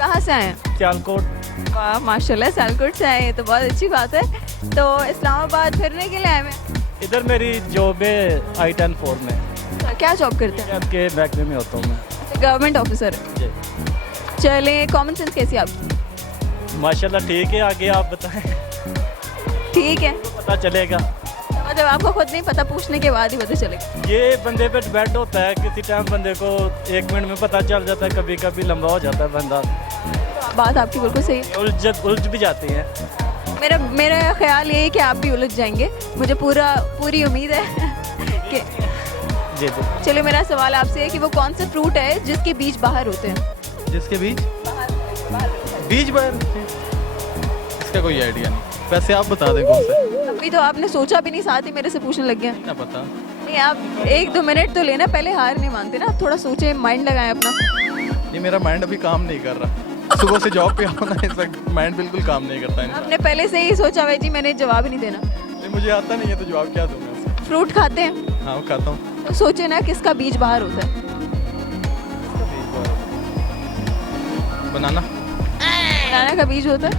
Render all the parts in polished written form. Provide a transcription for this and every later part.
कहाँ से आए हैं? सियालकोट। वाह माशाल्लाह, सियालकोट से आए हैं तो बहुत अच्छी बात है। तो इस्लामाबाद फिरने के लिए आए हैं? इधर मेरी जॉब है I-10-4 में। तो क्या जॉब करते हैं? आपके महकमे में होता हूँ मैं। Government officer. जी। चलिए, कॉमन सेंस कैसी है आपकी? माशाल्लाह ठीक है, आगे आप बताएं। ठीक है, पता चलेगा। मतलब आपको खुद नहीं पता, पूछने के बाद ही पता चलेगा। ये बंदे पे डिपेंड होता है, किसी टाइम बंदे को 1 मिनट में पता चल जाता है, कभी कभी लंबा हो जाता है बंदा, बात आपकी बिल्कुल सही है। उलझ भी जाती हैं। मेरा ख्याल ये है कि आप भी उलझ जाएंगे, मुझे पूरी उम्मीद है कि। जी जी। चलिए, मेरा सवाल आपसे है कि वो कौन सा फ्रूट है जिसके बीज बाहर होते हैं? जिसके बीज बाहर, इसका कोई आइडिया नहीं। वैसे आप बता दें कौन सा। अभी तो आपने सोचा भी नहीं, साथ ही मेरे से पूछने लग गया। ना पता। नहीं, आप 1-2 मिनट तो लेना, पहले हार नहीं मानते ना, थोड़ा सोचे, माइंड लगाएं अपना। ये मेरा माइंड अभी काम नहीं कर रहा। सुबह से जॉब पे आओ ना, इस वक्त माइंड बिल्कुल काम नहीं करता है। आपने पहले से ही सोचा हुआ है जी, मैंने जवाब ही नहीं देना। नहीं, मुझे आता नहीं है तो जवाब क्या दूंगा इसका? फ्रूट खाते हैं हाँ, खाता हूँ। तो सोचे ना किसका बीज बाहर होता है। बनाना। बनाना का बीज होता है?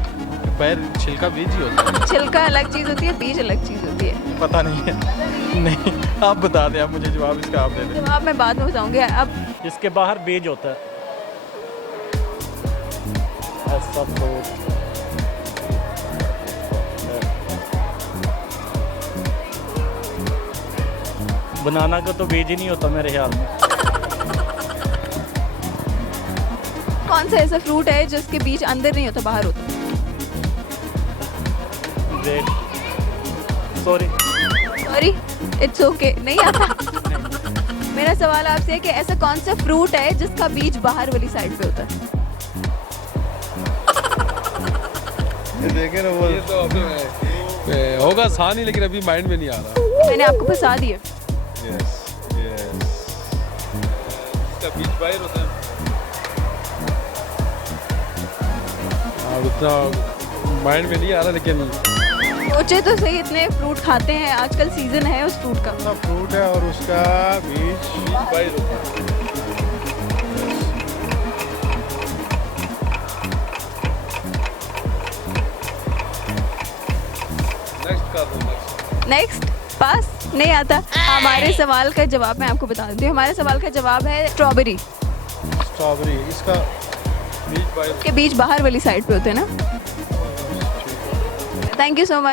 पैर छिलका बीज ही होता है। छिलका अलग चीज़ होती है, बीज अलग चीज़ होती है। पता नहीं है। नहीं, आप बता दें, आप मुझे जवाब इसका आप दे दें। जवाब मैं बाद में बताऊंगी। अब जिसके बाहर बीज होता है, ऐसा फ्रूट। बनाना का तो बीज ही नहीं होता मेरे ख्याल में। कौन सा ऐसा फ्रूट है जिसके बीज अंदर नहीं होता, बाहर होता? सॉरी। सॉरी, इट्स ओके, नहीं आता। मेरा सवाल आपसे है कि ऐसा कौन सा फ्रूट है जिसका बीज बाहर वाली साइड पे होता है? देखे ना वो। ये तो अभी होगा आसान ही, लेकिन अभी माइंड में नहीं आ रहा। मैंने आपको फंसा दिया। यस यस, इसका बीज बाहर होता है। उतना माइंड में नहीं आ रहा, लेकिन सोचे तो सही, इतने फ्रूट खाते हैं आजकल, सीजन है उस फ्रूट का। फ्रूट है और उसका बीज बाहर होता है। नेक्स्ट कर दो। नेक्स्ट, पास, नहीं आता। हमारे सवाल का जवाब मैं आपको बता देती हूँ। हमारे सवाल का जवाब है स्ट्रॉबेरी। स्ट्रॉबेरी, इसका बीज बाहर। के बीज बाहर वाली साइड पे होते हैं ना। Thank you so much.